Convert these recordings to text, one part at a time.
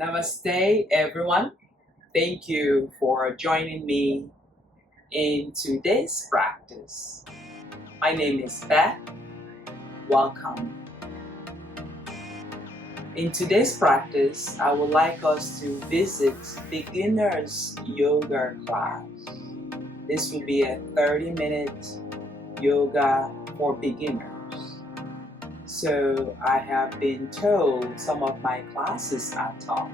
Namaste, everyone. Thank you for joining me in today's practice. My name is Beth. Welcome. In today's practice, I would like us to visit beginner's yoga class. This will be a 30-minute yoga for beginners. So I have been told some of my classes are tough.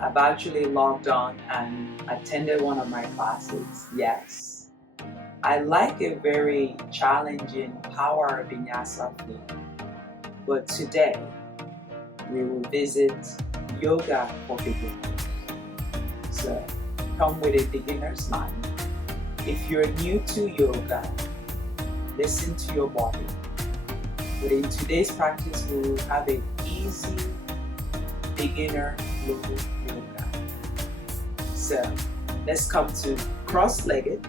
I've actually logged on and attended one of my classes, yes. I like a very challenging power Vinyasa flow, but today we will visit yoga for beginners. So come with a beginner's mind. If you're new to yoga, listen to your body. But in today's practice, we will have an easy beginner level yoga. So let's come to cross-legged.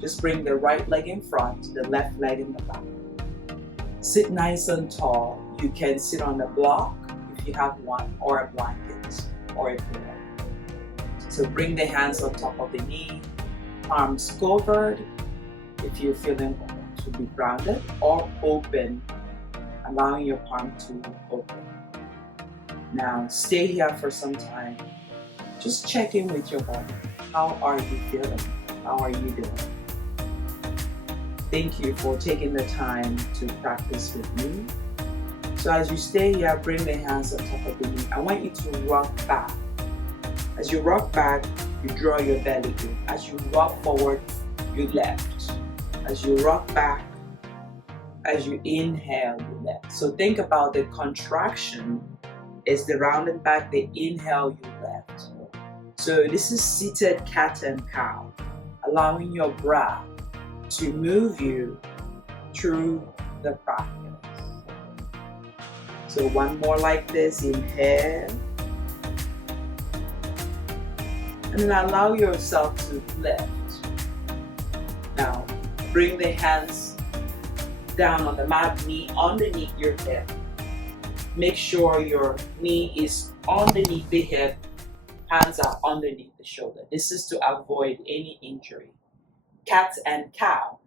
Just bring the right leg in front, the left leg in the back. Sit nice and tall. You can sit on a block if you have one, or a blanket, or a pillow. So bring the hands on top of the knee, palms covered. If you're feeling to be grounded, or open, allowing your palm to open. Now stay here for some time. Just check in with your body. How are you feeling? How are you doing? Thank you for taking the time to practice with me. So as you stay here, bring the hands on top of the knee. I want you to rock back. As you rock back, you draw your belly in. As you rock forward, you lift. As you rock back, as you inhale, you lift. So think about the contraction is the rounding back, the inhale, you lift. So this is seated cat and cow, allowing your breath to move you through the practice. So one more like this, inhale. And then allow yourself to lift. Now bring the hands down on the mat, knee underneath your hip. Make sure your knee is underneath the hip, hands are underneath the shoulder. This is to avoid any injury. Cat and cow,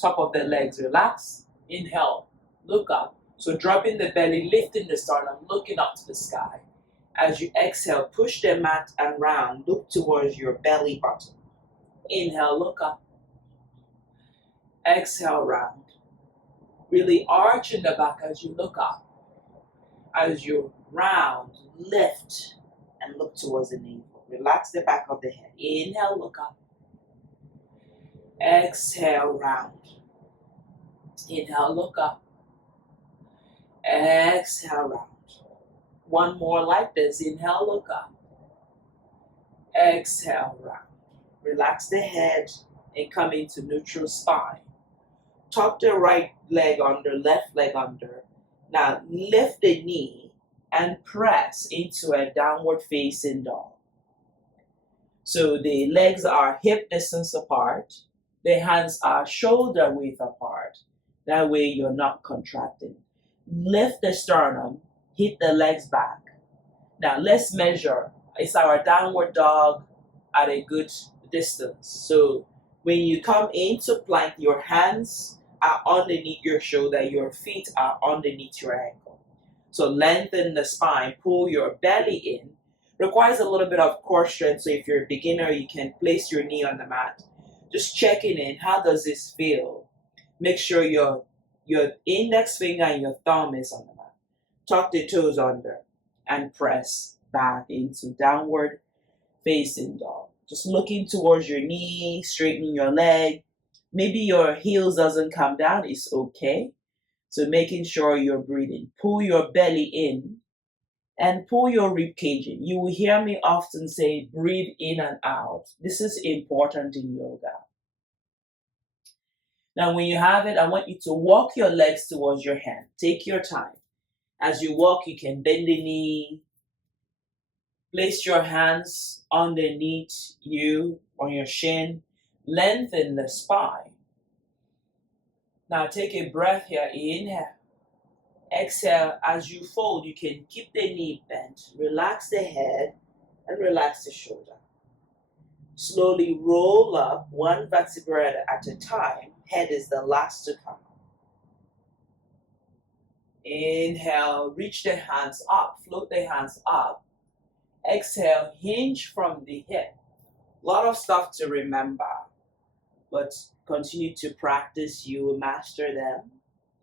top of the legs relax, inhale, look up. So dropping the belly, lifting the sternum, looking up to the sky. As you exhale, push the mat and round, look towards your belly button. Inhale, look up. Exhale, round. Really arch in the back as you look up. As you round, lift, and look towards the navel. Relax the back of the head. Inhale, look up. Exhale, round. Inhale, look up. Exhale, round. One more like this. Inhale, look up. Exhale, round. Relax the head and come into neutral spine. Tuck the right leg under, left leg under. Now lift the knee and press into a downward facing dog. So the legs are hip distance apart. The hands are shoulder width apart. That way you're not contracting. Lift the sternum, hit the legs back. Now let's measure. It's our downward dog at a good distance. So when you come into plank, your hands are underneath your shoulder, your feet are underneath your ankle. So lengthen the spine, pull your belly in. Requires a little bit of core strength, so if you're a beginner, you can place your knee on the mat. Just checking in, how does this feel? Make sure your index finger and your thumb is on the mat. Tuck the toes under and press back into downward facing dog. Just looking towards your knee, straightening your leg. Maybe your heels doesn't come down, it's okay. So making sure you're breathing. Pull your belly in and pull your rib cage in. You will hear me often say breathe in and out. This is important in yoga. Now when you have it, I want you to walk your legs towards your hand. Take your time. As you walk, you can bend the knee. Place your hands underneath you on your shin. Lengthen the spine. Now take a breath here. Inhale. Exhale, as you fold, you can keep the knee bent, relax the head, and relax the shoulder. Slowly roll up one vertebra at a time. Head is the last to come. Inhale, reach the hands up, float the hands up. Exhale, hinge from the hip. A lot of stuff to remember, but continue to practice, you will master them.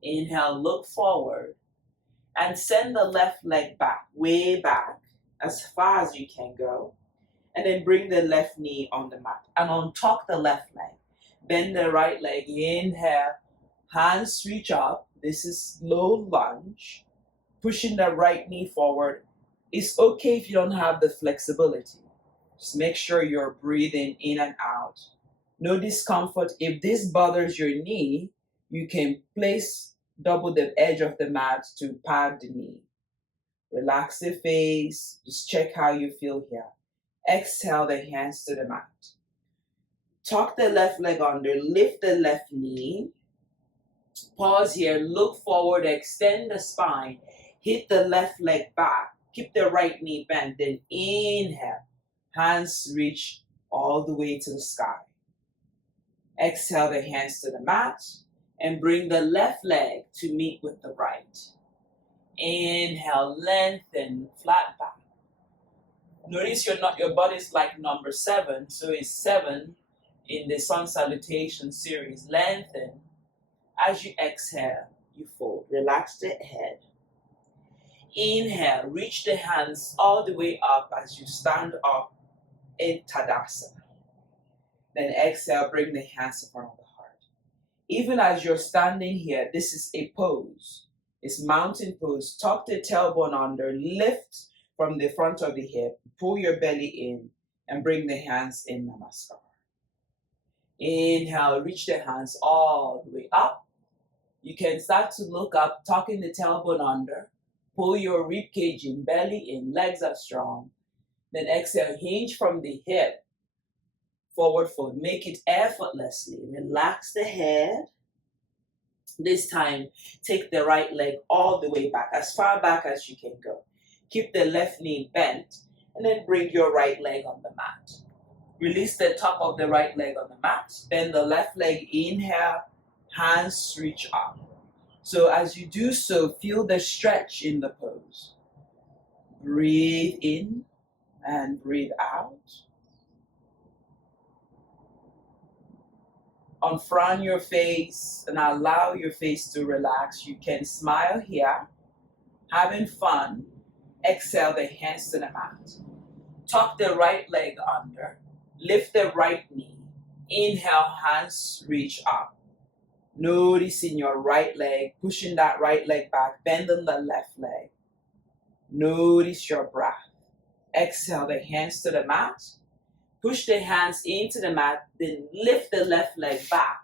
Inhale, look forward, and send the left leg back, way back, as far as you can go. And then bring the left knee on the mat. And untuck the left leg. Bend the right leg, inhale, hands reach up. This is low lunge. Pushing the right knee forward. It's okay if you don't have the flexibility. Just make sure you're breathing in and out. No discomfort. If this bothers your knee, you can place double the edge of the mat to pad the knee. Relax the face. Just check how you feel here. Exhale the hands to the mat. Tuck the left leg under. Lift the left knee. Pause here. Look forward. Extend the spine. Hit the left leg back. Keep the right knee bent. Then inhale. Hands reach all the way to the sky. Exhale the hands to the mat. And bring the left leg to meet with the right. Inhale. Lengthen. Flat back. Notice your body's like number 7, so it's 7 in the sun salutation series. Lengthen. As you exhale, you fold. Relax the head. Inhale, reach the hands all the way up as you stand up in Tadasana. Then exhale, bring the hands in front of the heart. Even as you're standing here, this is a pose. It's mountain pose. Tuck the tailbone under, lift from the front of the hip, pull your belly in, and bring the hands in Namaskar. Inhale, reach the hands all the way up. You can start to look up, tucking the tailbone under, pull your rib cage in, belly in, legs are strong. Then exhale, hinge from the hip, forward fold. Make it effortlessly. Relax the head. This time, take the right leg all the way back, as far back as you can go. Keep the left knee bent, and then bring your right leg on the mat. Release the top of the right leg on the mat. Bend the left leg, inhale, hands reach up. So as you do so, feel the stretch in the pose. Breathe in and breathe out. Unfrown your face and allow your face to relax. You can smile here, having fun. Exhale the hands to the mat. Tuck the right leg under. Lift the right knee. Inhale, hands reach up. Noticing your right leg, pushing that right leg back, bending the left leg. Notice your breath. Exhale the hands to the mat. Push the hands into the mat, then lift the left leg back.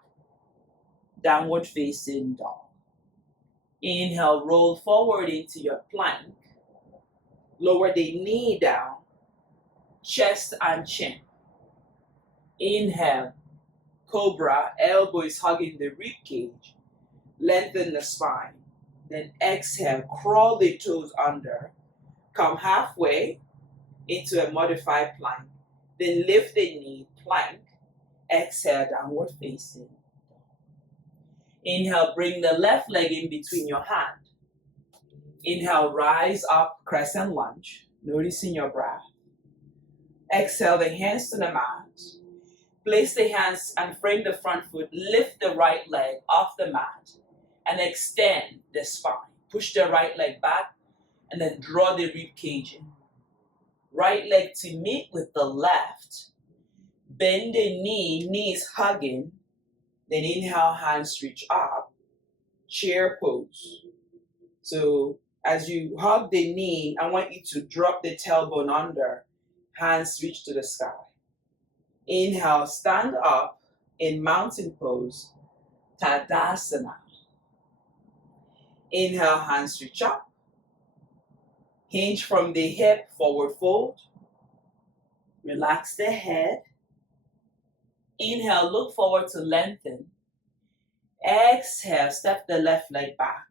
Downward facing dog. Inhale, roll forward into your plank. Lower the knee down, chest and chin. Inhale, cobra, elbow is hugging the rib cage. Lengthen the spine. Then exhale, crawl the toes under. Come halfway into a modified plank. Then lift the knee, plank. Exhale, downward facing. Inhale, bring the left leg in between your hands. Inhale, rise up, crescent lunge, noticing your breath. Exhale the hands to the mat. Place the hands and frame the front foot. Lift the right leg off the mat and extend the spine. Push the right leg back and then draw the rib cage in. Right leg to meet with the left. Bend the knee, knees hugging. Then inhale, hands reach up. Chair pose. So as you hug the knee, I want you to drop the tailbone under. Hands reach to the sky. Inhale, stand up in mountain pose, Tadasana. Inhale, hands reach up. Hinge from the hip, forward fold. Relax the head. Inhale, look forward to lengthen. Exhale, step the left leg back.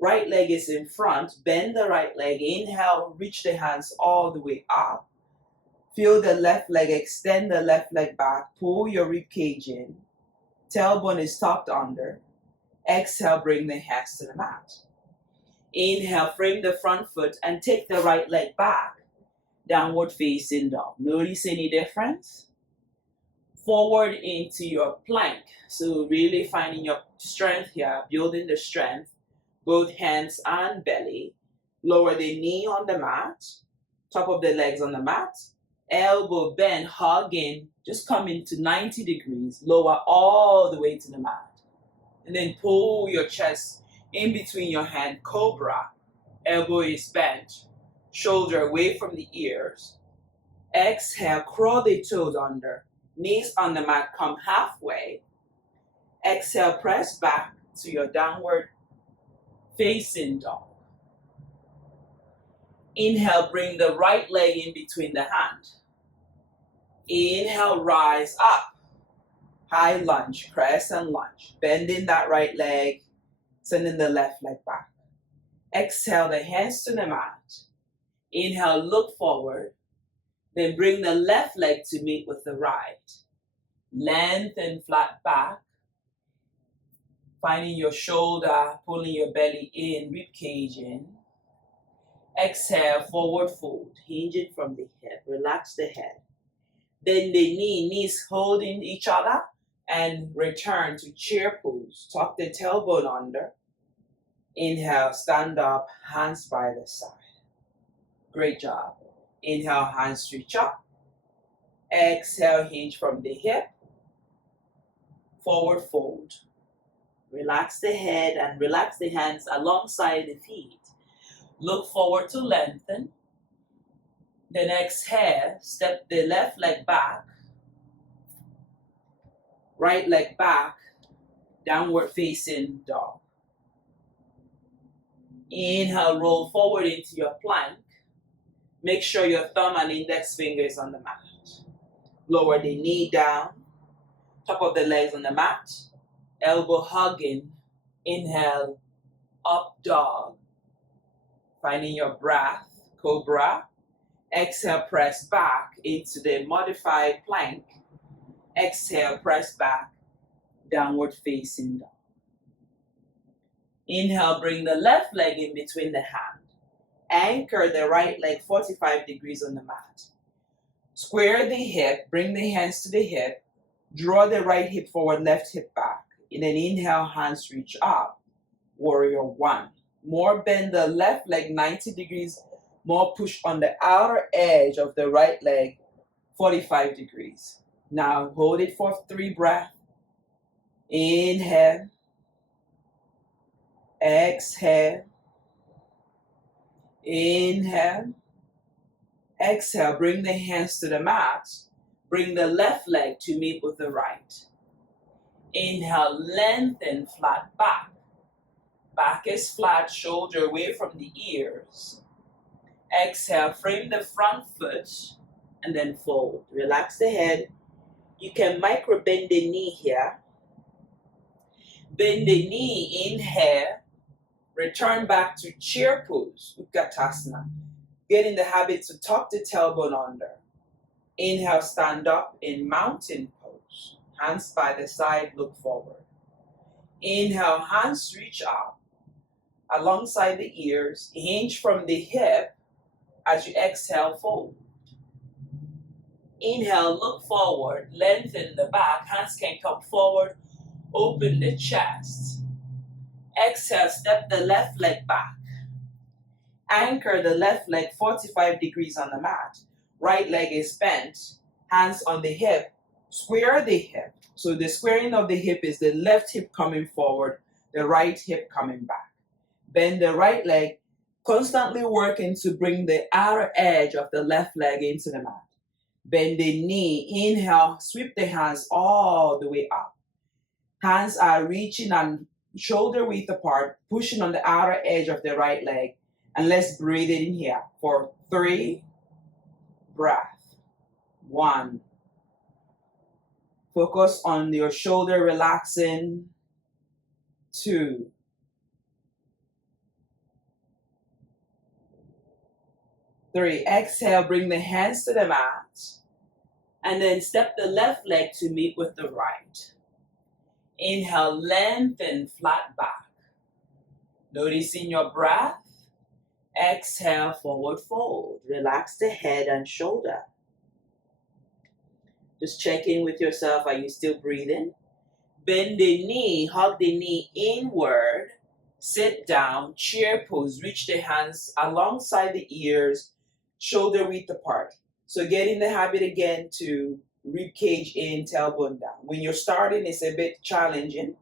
Right leg is in front. Bend the right leg. Inhale, reach the hands all the way up. Feel the left leg, extend the left leg back. Pull your rib cage in. Tailbone is tucked under. Exhale, bring the hands to the mat. Inhale, frame the front foot and take the right leg back. Downward facing dog. Notice any difference? Forward into your plank. So really finding your strength here, building the strength, both hands and belly. Lower the knee on the mat, top of the legs on the mat. Elbow bend, hugging, just come into 90 degrees. Lower all the way to the mat. And then pull your chest in between your hand, cobra. Elbow is bent, shoulder away from the ears. Exhale, crawl the toes under. Knees on the mat, come halfway. Exhale, press back to your downward facing dog. Inhale, bring the right leg in between the hand. Inhale, rise up. High lunge, crescent lunge. Bending that right leg, sending the left leg back. Exhale, the hands to the mat. Inhale, look forward. Then bring the left leg to meet with the right. Lengthen flat back. Finding your shoulder, pulling your belly in, rib cage in. Exhale, forward fold, hinging from the hip. Relax the head. Then the knees holding each other and return to chair pose. Tuck the tailbone under. Inhale, stand up, hands by the side. Great job. Inhale, hands reach up. Exhale, hinge from the hip. Forward fold. Relax the head and relax the hands alongside the feet. Look forward to lengthen. Then exhale, step the left leg back. Right leg back, downward facing dog. Inhale, roll forward into your plank. Make sure your thumb and index finger is on the mat. Lower the knee down, top of the legs on the mat. Elbow hugging. Inhale, up dog. Finding your breath, cobra. Exhale, press back into the modified plank. Exhale, press back, downward facing dog. Inhale, bring the left leg in between the hand. Anchor the right leg 45 degrees on the mat. Square the hip, bring the hands to the hip. Draw the right hip forward, left hip back. In an inhale, hands reach up. Warrior one. More bend the left leg 90 degrees. More push on the outer edge of the right leg 45 degrees. Now hold it for 3 breaths. Inhale. Exhale. Inhale. Exhale. Bring the hands to the mat. Bring the left leg to meet with the right. Inhale, lengthen flat back. Back is flat, shoulder away from the ears. Exhale, frame the front foot and then fold. Relax the head. You can micro bend the knee here. Bend the knee, inhale. Return back to chair pose, Utkatasana. Get in the habit to tuck the tailbone under. Inhale, stand up in mountain pose. Hands by the side, look forward. Inhale, hands reach up alongside the ears. Hinge from the hip as you exhale, fold. Inhale, look forward, lengthen the back. Hands can come forward, open the chest. Exhale, step the left leg back. Anchor the left leg 45 degrees on the mat. Right leg is bent, hands on the hip. Square the hip. So the squaring of the hip is the left hip coming forward, the right hip coming back. Bend the right leg, constantly working to bring the outer edge of the left leg into the mat. Bend the knee, inhale, sweep the hands all the way up. Hands are reaching and shoulder width apart, pushing on the outer edge of the right leg. And let's breathe it in here for 3 breaths. 1. Focus on your shoulder relaxing. 2. 3. Exhale, bring the hands to the mat. And then step the left leg to meet with the right. Inhale, lengthen, flat back. Noticing your breath. Exhale, forward fold. Relax the head and shoulder. Just check in with yourself. Are you still breathing? Bend the knee, hug the knee inward. Sit down, chair pose. Reach the hands alongside the ears, shoulder width apart. So get in the habit again to rib cage in, tailbone down. When you're starting, it's a bit challenging.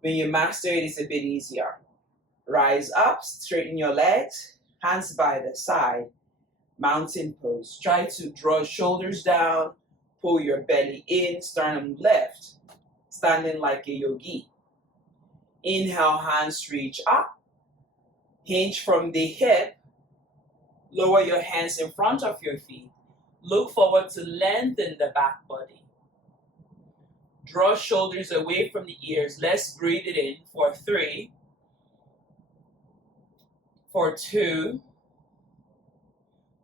When you master it, it's a bit easier. Rise up, straighten your legs, hands by the side, mountain pose. Try to draw shoulders down, pull your belly in, sternum lift, standing like a yogi. Inhale, hands reach up, hinge from the hip, lower your hands in front of your feet. Look forward to lengthen the back body. Draw shoulders away from the ears. Let's breathe it in for 3, for 2,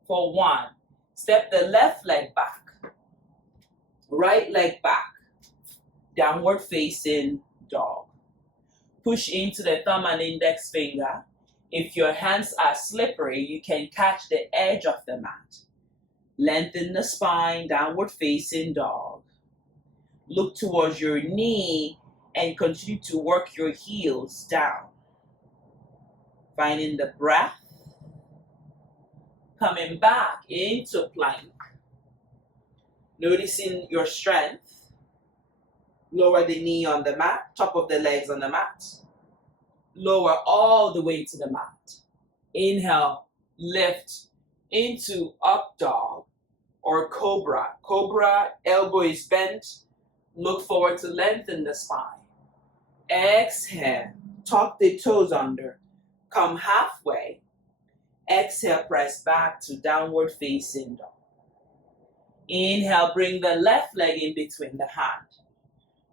for 1. Step the left leg back, right leg back, downward facing dog. Push into the thumb and index finger. If your hands are slippery, you can catch the edge of the mat. Lengthen the spine, downward facing dog. Look towards your knee and continue to work your heels down. Finding the breath. Coming back into plank. Noticing your strength. Lower the knee on the mat, top of the legs on the mat. Lower all the way to the mat. Inhale, lift into up dog or cobra. Cobra, elbow is bent. Look forward to lengthen the spine. Exhale, tuck the toes under. Come halfway. Exhale, press back to downward facing dog. Inhale, bring the left leg in between the hand.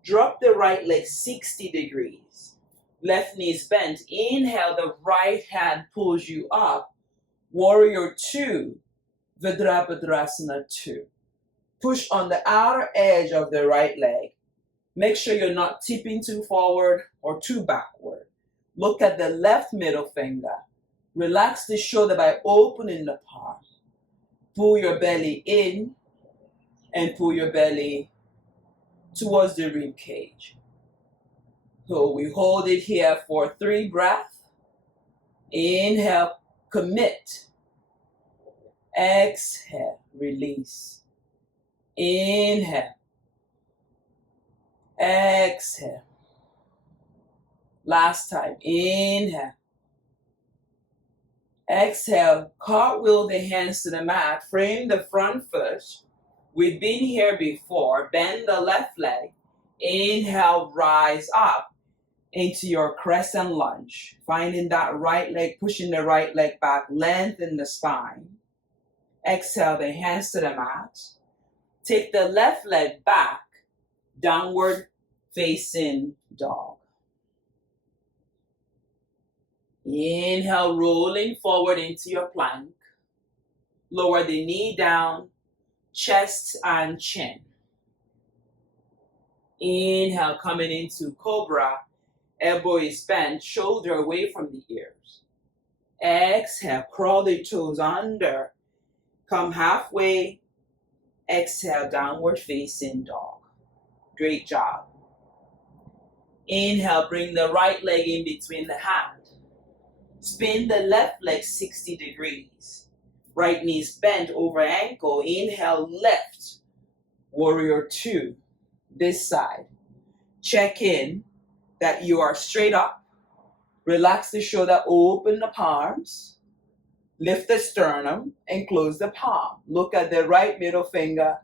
Drop the right leg 60 degrees. Left knee is bent. Inhale, the right hand pulls you up. Warrior 2, Virabhadrasana 2. Push on the outer edge of the right leg. Make sure you're not tipping too forward or too backward. Look at the left middle finger. Relax the shoulder by opening the palm. Pull your belly in and pull your belly towards the rib cage. So we hold it here for 3 breaths. Inhale, commit. Exhale, release. Inhale. Exhale. Last time. Inhale. Exhale. Cartwheel the hands to the mat. Frame the front foot. We've been here before. Bend the left leg. Inhale, rise up into your crescent lunge. Finding that right leg, pushing the right leg back, lengthen the spine. Exhale, the hands to the mat. Take the left leg back, downward facing dog. Inhale, rolling forward into your plank. Lower the knee down, chest and chin. Inhale, coming into cobra. Elbow is bent, shoulder away from the ears. Exhale, crawl the toes under. Come halfway. Exhale, downward facing dog. Great job. Inhale, bring the right leg in between the hand. Spin the left leg 60 degrees. Right knee is bent over ankle. Inhale, lift. Warrior 2. This side. Check in that you are straight up. Relax the shoulder, open the palms. Lift the sternum and close the palm. Look at the right middle finger.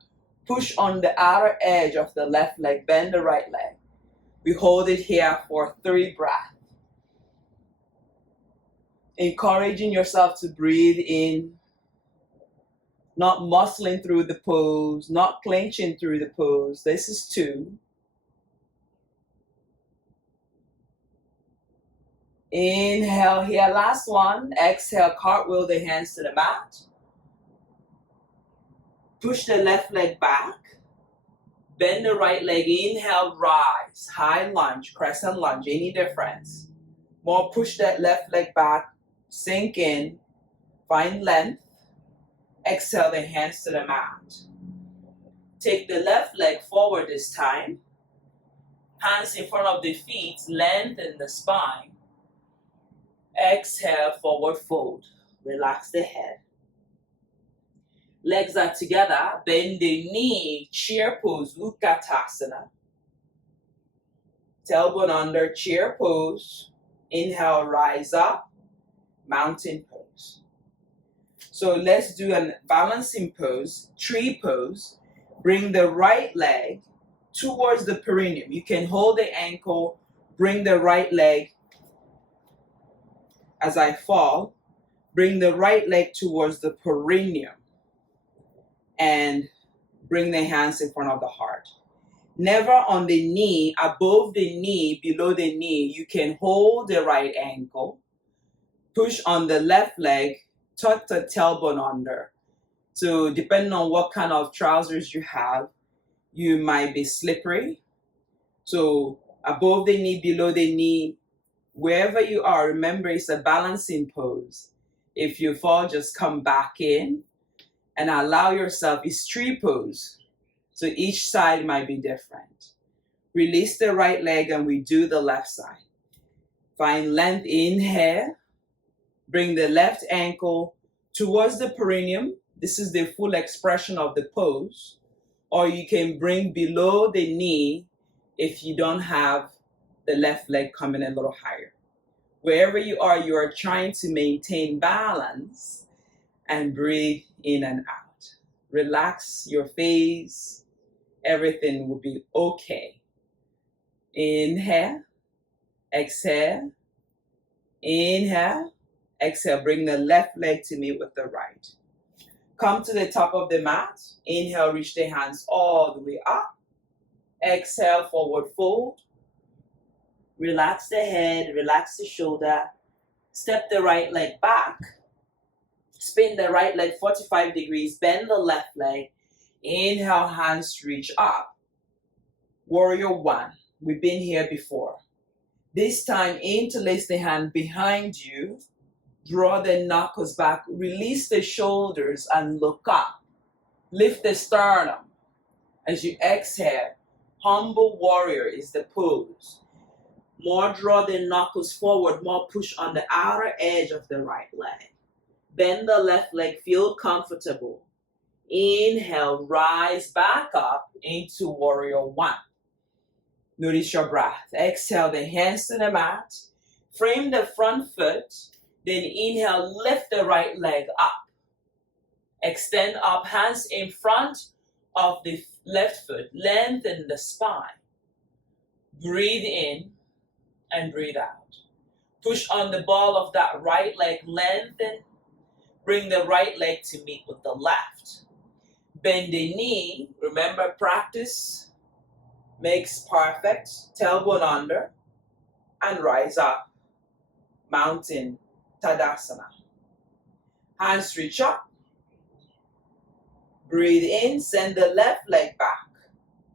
Push on the outer edge of the left leg. Bend the right leg. We hold it here for 3 breaths. Encouraging yourself to breathe in. Not muscling through the pose. Not clenching through the pose. This is 2. Inhale here, last one. Exhale, cartwheel the hands to the mat. Push the left leg back. Bend the right leg. Inhale, rise. High lunge, crescent lunge. Any difference? More, push that left leg back. Sink in. Find length. Exhale the hands to the mat. Take the left leg forward this time. Hands in front of the feet. Lengthen the spine. Exhale, forward fold. Relax the head. Legs are together. Bend the knee. Chair pose. Utkatasana. Tailbone under. Chair pose. Inhale, rise up. Mountain pose. So let's do a balancing pose. Tree pose. Bring the right leg towards the perineum. You can hold the ankle. Bring the right leg as I fall. Bring the right leg towards the perineum. And bring the hands in front of the heart. Never on the knee, above the knee, below the knee. You can hold the right ankle. Push on the left leg, tuck the tailbone under. So depending on what kind of trousers you have, you might be slippery. So above the knee, below the knee, wherever you are, remember it's a balancing pose. If you fall, just come back in. And allow yourself, it's tree pose. So each side might be different. Release the right leg and we do the left side. Find length, inhale. Bring the left ankle towards the perineum. This is the full expression of the pose. Or you can bring below the knee if you don't have the left leg coming a little higher. Wherever you are trying to maintain balance and breathe in and out. Relax your face. Everything will be okay. Inhale. Exhale. Inhale. Exhale. Bring the left leg to meet with the right. Come to the top of the mat. Inhale. Reach the hands all the way up. Exhale. Forward fold. Relax the head. Relax the shoulder. Step the right leg back. Spin the right leg 45 degrees, bend the left leg. Inhale, hands reach up. Warrior one. We've been here before. This time, interlace the hand behind you. Draw the knuckles back. Release the shoulders and look up. Lift the sternum. As you exhale, humble warrior is the pose. More draw the knuckles forward, more push on the outer edge of the right leg. Bend the left leg, feel comfortable. Inhale, rise back up into warrior one. Notice your breath. Exhale, the hands to the mat. Frame the front foot. Then inhale, lift the right leg up. Extend up, hands in front of the left foot. Lengthen the spine. Breathe in and breathe out. Push on the ball of that right leg. Lengthen. Bring the right leg to meet with the left. Bend the knee. Remember, practice makes perfect. Tailbone under. And rise up. Mountain Tadasana. Hands reach up. Breathe in. Send the left leg back.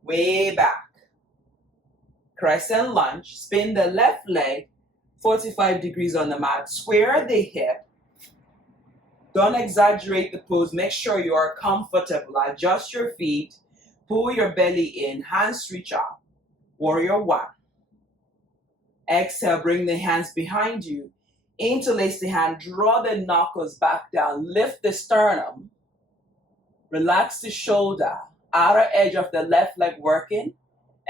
Way back. Crescent lunge. Spin the left leg 45 degrees on the mat. Square the hip. Don't exaggerate the pose. Make sure you are comfortable. Adjust your feet. Pull your belly in. Hands reach up. Warrior one. Exhale. Bring the hands behind you. Interlace the hand. Draw the knuckles back down. Lift the sternum. Relax the shoulder. Outer edge of the left leg working.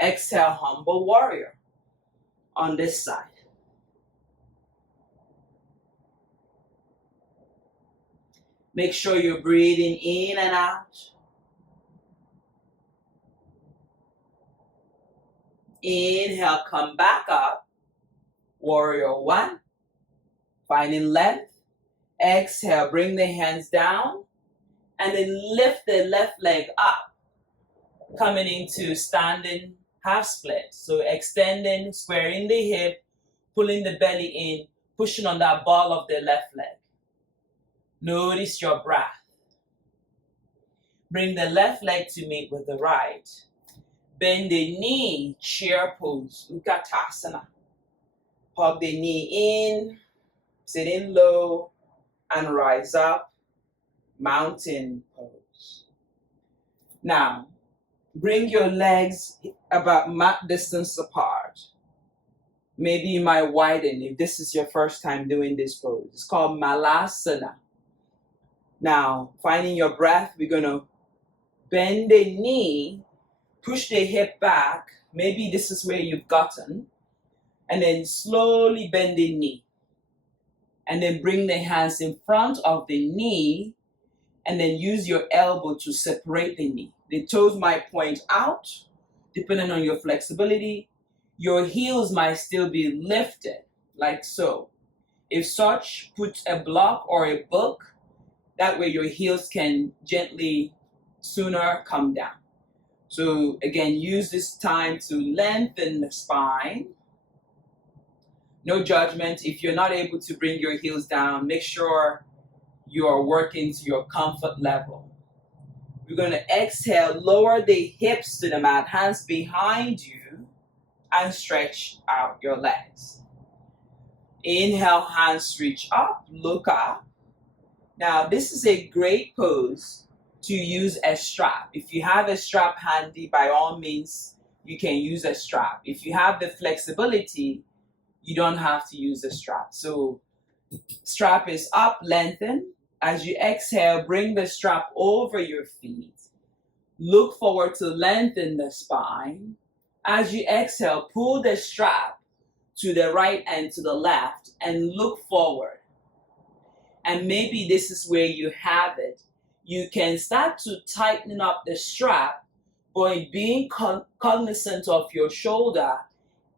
Exhale. Humble warrior. On this side. Make sure you're breathing in and out. Inhale, come back up. Warrior one. Finding length. Exhale, bring the hands down. And then lift the left leg up. Coming into standing half split. So extending, squaring the hip, pulling the belly in, pushing on that ball of the left leg. Notice your breath. Bring the left leg to meet with the right. Bend the knee, chair pose, Utkatasana. Hug the knee in, sit in low, and rise up, mountain pose. Now, bring your legs about mat distance apart. Maybe you might widen if this is your first time doing this pose. It's called Malasana. Now, finding your breath, we're going to bend the knee, push the hip back. Maybe this is where you've gotten. And then slowly bend the knee. And then bring the hands in front of the knee. And then use your elbow to separate the knee. The toes might point out, depending on your flexibility. Your heels might still be lifted, like so. If such, put a block or a book. That way your heels can gently, sooner come down. So again, use this time to lengthen the spine. No judgment. If you're not able to bring your heels down, make sure you are working to your comfort level. We're going to exhale, lower the hips to the mat, hands behind you, and stretch out your legs. Inhale, hands reach up, look up. Now, this is a great pose to use a strap. If you have a strap handy, by all means, you can use a strap. If you have the flexibility, you don't have to use a strap. So, strap is up, lengthen. As you exhale, bring the strap over your feet. Look forward to lengthen the spine. As you exhale, pull the strap to the right and to the left and look forward. And maybe this is where you have it. You can start to tighten up the strap by being cognizant of your shoulder,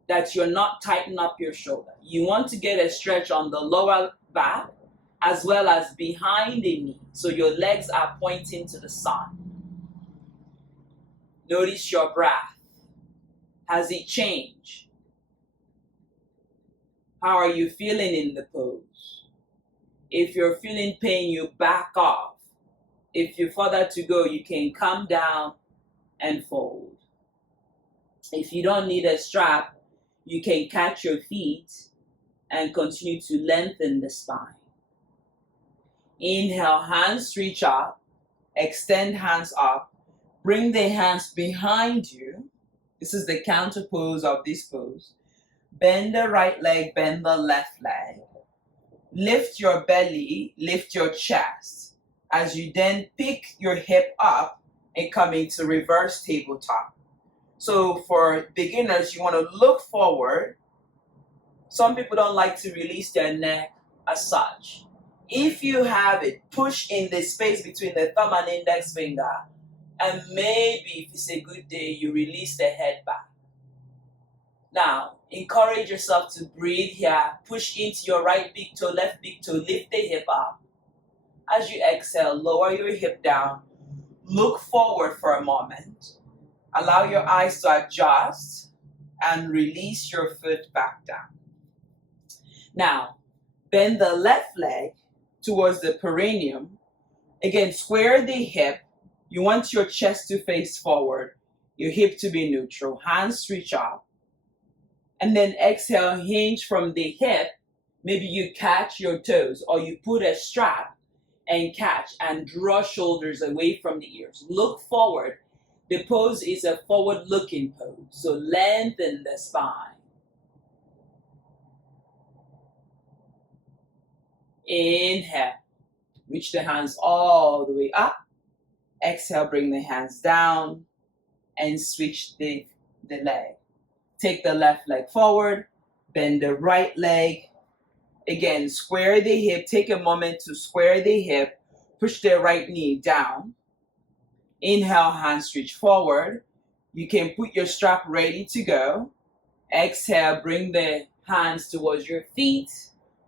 that you're not tightening up your shoulder. You want to get a stretch on the lower back as well as behind the knee, so your legs are pointing to the sun. Notice your breath. Has it changed? How are you feeling in the pose? If you're feeling pain, you back off. If you're further to go, you can come down and fold. If you don't need a strap, you can catch your feet and continue to lengthen the spine. Inhale, hands reach up, extend hands up, bring the hands behind you. This is the counter pose of this pose. Bend the right leg, bend the left leg. Lift your belly, lift your chest. As you then pick your hip up and come into reverse tabletop. So for beginners, you want to look forward. Some people don't like to release their neck as such. If you have it, push in the space between the thumb and index finger. And maybe if it's a good day, you release the head back. Now, encourage yourself to breathe here. Push into your right big toe, left big toe. Lift the hip up. As you exhale, lower your hip down. Look forward for a moment. Allow your eyes to adjust and release your foot back down. Now, bend the left leg towards the perineum. Again, square the hip. You want your chest to face forward, your hip to be neutral. Hands reach up. And then exhale, hinge from the hip. Maybe you catch your toes or you put a strap and catch and draw shoulders away from the ears. Look forward. The pose is a forward-looking pose, so lengthen the spine. Inhale. Reach the hands all the way up. Exhale, bring the hands down and switch the leg. Take the left leg forward, bend the right leg. Again, square the hip. Take a moment to square the hip. Push the right knee down. Inhale, hands reach forward. You can put your strap ready to go. Exhale, bring the hands towards your feet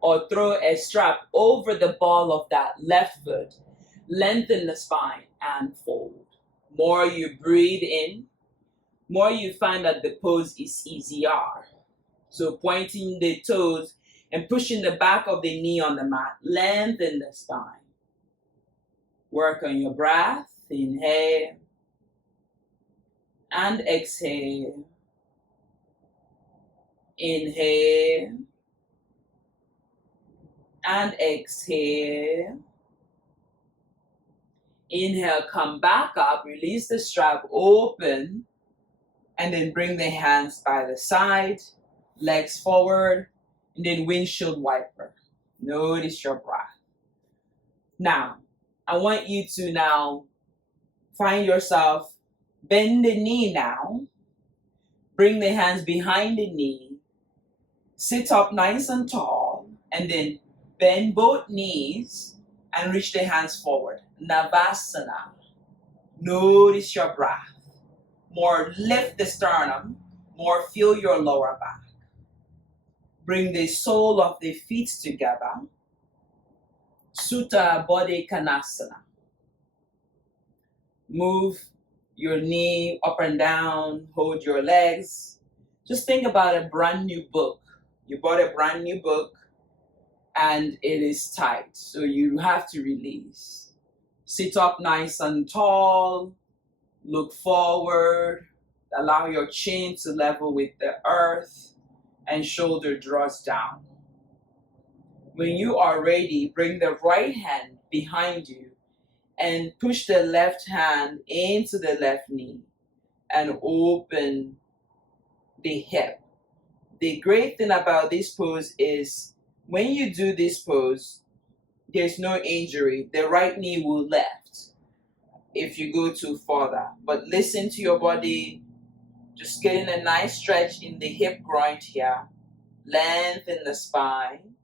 or throw a strap over the ball of that left foot. Lengthen the spine and fold. More you breathe in, more you find that the pose is easier. So pointing the toes and pushing the back of the knee on the mat. Lengthen the spine. Work on your breath. Inhale and exhale. Inhale and exhale. Inhale, come back up, release the strap, open, and then bring the hands by the side, legs forward, and then windshield wiper. Notice your breath. Now, I want you to now find yourself, bend the knee now, bring the hands behind the knee, sit up nice and tall, and then bend both knees and reach the hands forward. Navasana. Notice your breath. More lift the sternum, more feel your lower back. Bring the sole of the feet together. Sutta Bodhi Konasana. Move your knee up and down, hold your legs. Just think about a brand new book. You bought a brand new book and it is tight, so you have to release. Sit up nice and tall, look forward, allow your chin to level with the earth and shoulder draws down. When you are ready, bring the right hand behind you and push the left hand into the left knee and open the hip. The great thing about this pose is when you do this pose, there's no injury. The right knee will lift if you go too further. But listen to your body, just getting a nice stretch in the hip groin here, lengthen the spine,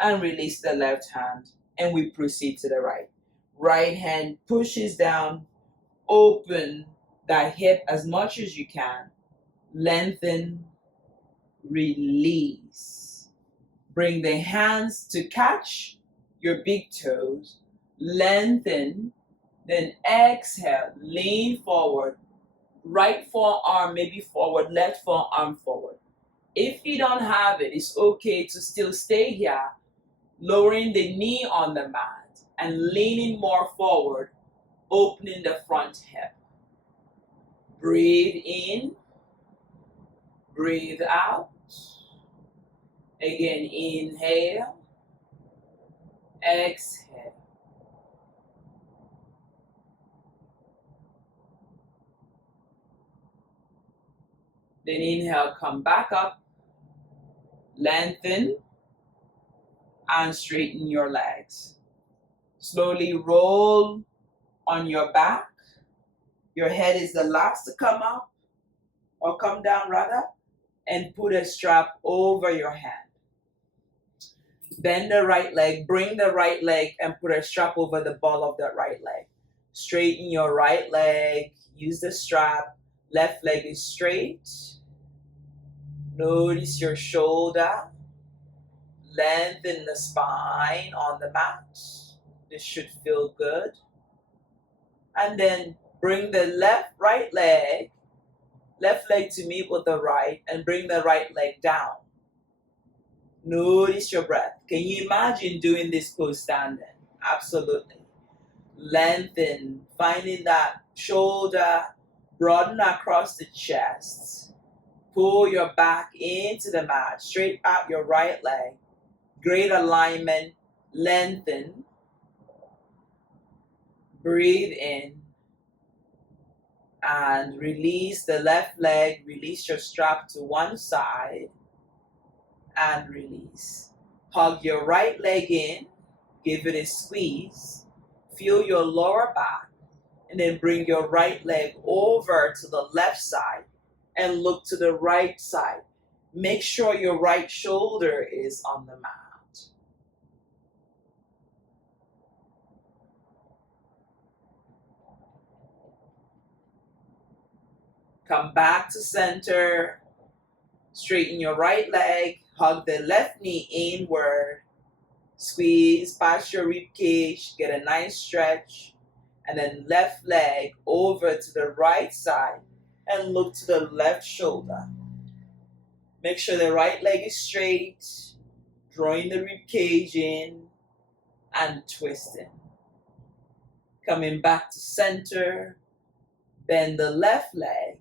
and release the left hand, and we proceed to the right. Right hand pushes down, open that hip as much as you can, lengthen, release. Bring the hands to catch your big toes, lengthen, then exhale, lean forward, right forearm maybe forward, left forearm forward. If you don't have it, it's okay to still stay here, lowering the knee on the mat and leaning more forward, opening the front hip. Breathe in, breathe out. Again, inhale, exhale. Then inhale, come back up, lengthen, and straighten your legs. Slowly roll on your back. Your head is the last to come up, or come down rather, and put a strap over your hand. Bend the right leg, bring the right leg and put a strap over the ball of that right leg. Straighten your right leg, use the strap, left leg is straight. Notice your shoulder, lengthen the spine on the mat. This should feel good. And then bring the right leg to meet with the right and bring the right leg down. Notice your breath. Can you imagine doing this pose standing? Absolutely. Lengthen, finding that shoulder, broaden across the chest. Pull your back into the mat, straight out your right leg. Great alignment, lengthen. Breathe in. And release the left leg, release your strap to one side. And release. Hug your right leg in, give it a squeeze, feel your lower back, and then bring your right leg over to the left side and look to the right side. Make sure your right shoulder is on the mat. Come back to center, straighten your right leg, hug the left knee inward, squeeze past your rib cage, get a nice stretch, and then left leg over to the right side and look to the left shoulder. Make sure the right leg is straight, drawing the rib cage in and twisting. Coming back to center. Bend the left leg.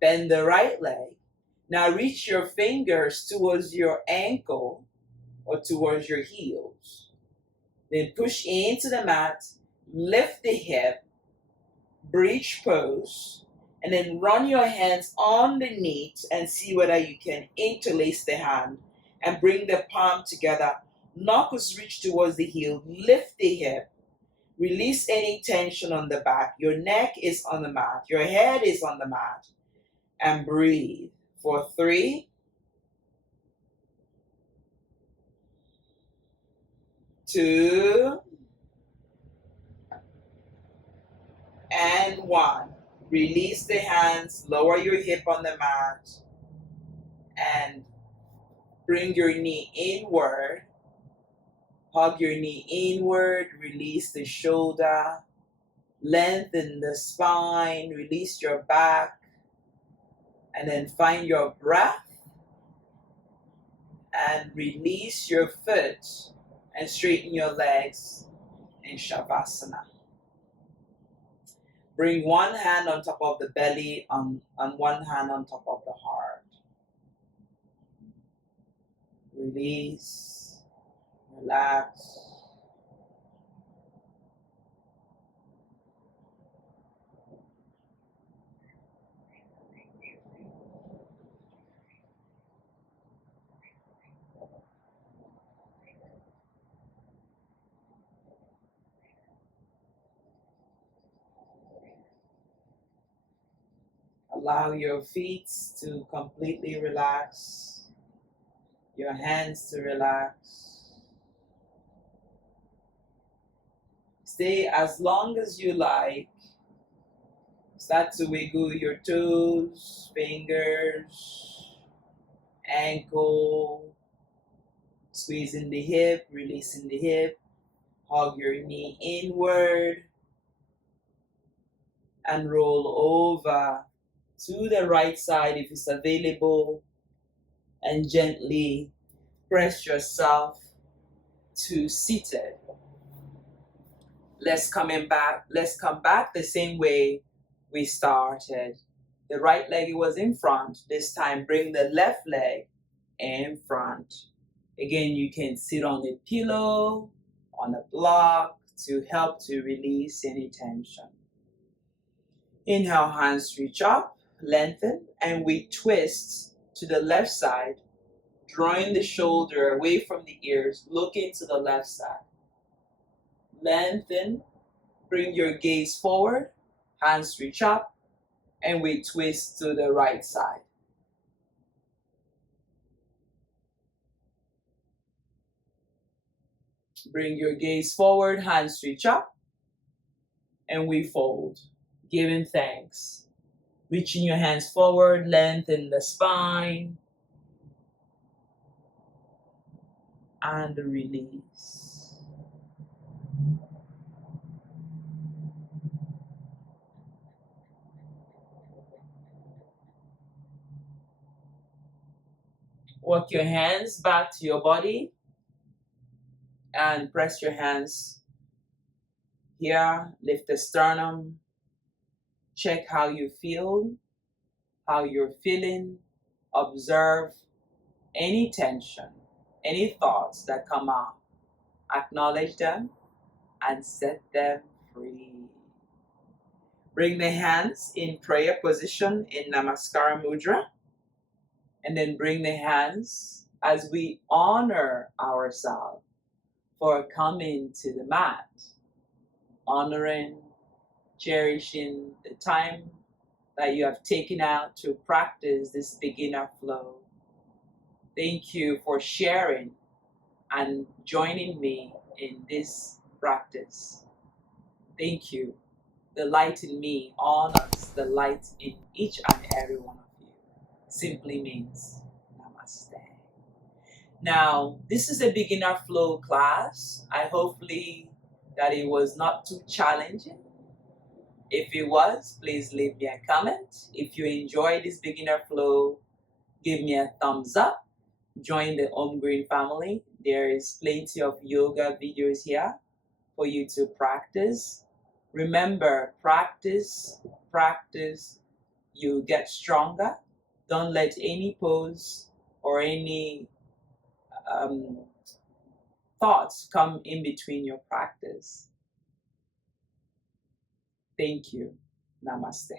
Bend the right leg. Now reach your fingers towards your ankle or towards your heels. Then push into the mat. Lift the hip. Bridge pose. And then run your hands underneath and see whether you can interlace the hand and bring the palm together. Knuckles reach towards the heel. Lift the hip. Release any tension on the back. Your neck is on the mat. Your head is on the mat. And breathe for 3, 2, and 1. Release the hands, lower your hip on the mat, and bring your knee inward. Hug your knee inward, release the shoulder, lengthen the spine, release your back, and then find your breath and release your foot and straighten your legs in Shavasana. Bring one hand on top of the belly and one hand on top of the heart. Release, relax. Allow your feet to completely relax, your hands to relax. Stay as long as you like. Start to wiggle your toes, fingers, ankle, squeezing the hip, releasing the hip. Hug your knee inward and roll over to the right side if it's available, and gently press yourself to seated. Let's come back the same way we started. The right leg was in front. This time bring the left leg in front. Again, you can sit on a pillow, on a block to help to release any tension. Inhale, hands reach up, lengthen, and we twist to the left side, drawing the shoulder away from the ears, looking to the left side. Lengthen, bring your gaze forward, hands reach up, and we twist to the right side. Bring your gaze forward, hands reach up, and we fold, giving thanks. Reaching your hands forward, lengthen the spine, and release. Walk your hands back to your body and press your hands here. Lift the sternum. Check how you feel, how you're feeling. Observe any tension, any thoughts that come up. Acknowledge them and set them free. Bring the hands in prayer position in Namaskara Mudra. And then bring the hands as we honor ourselves for coming to the mat. Honoring, cherishing the time that you have taken out to practice this beginner flow. Thank you for sharing and joining me in this practice. Thank you. The light in me honors the light in each and every one of you. Simply means Namaste. Now, this is a beginner flow class. I hopefully that it was not too challenging. If it was, please leave me a comment. If you enjoyed this beginner flow, give me a thumbs up. Join the Om Green family. There is plenty of yoga videos here for you to practice. Remember, practice, practice, you get stronger. Don't let any pose or any thoughts come in between your practice. Thank you. Namaste.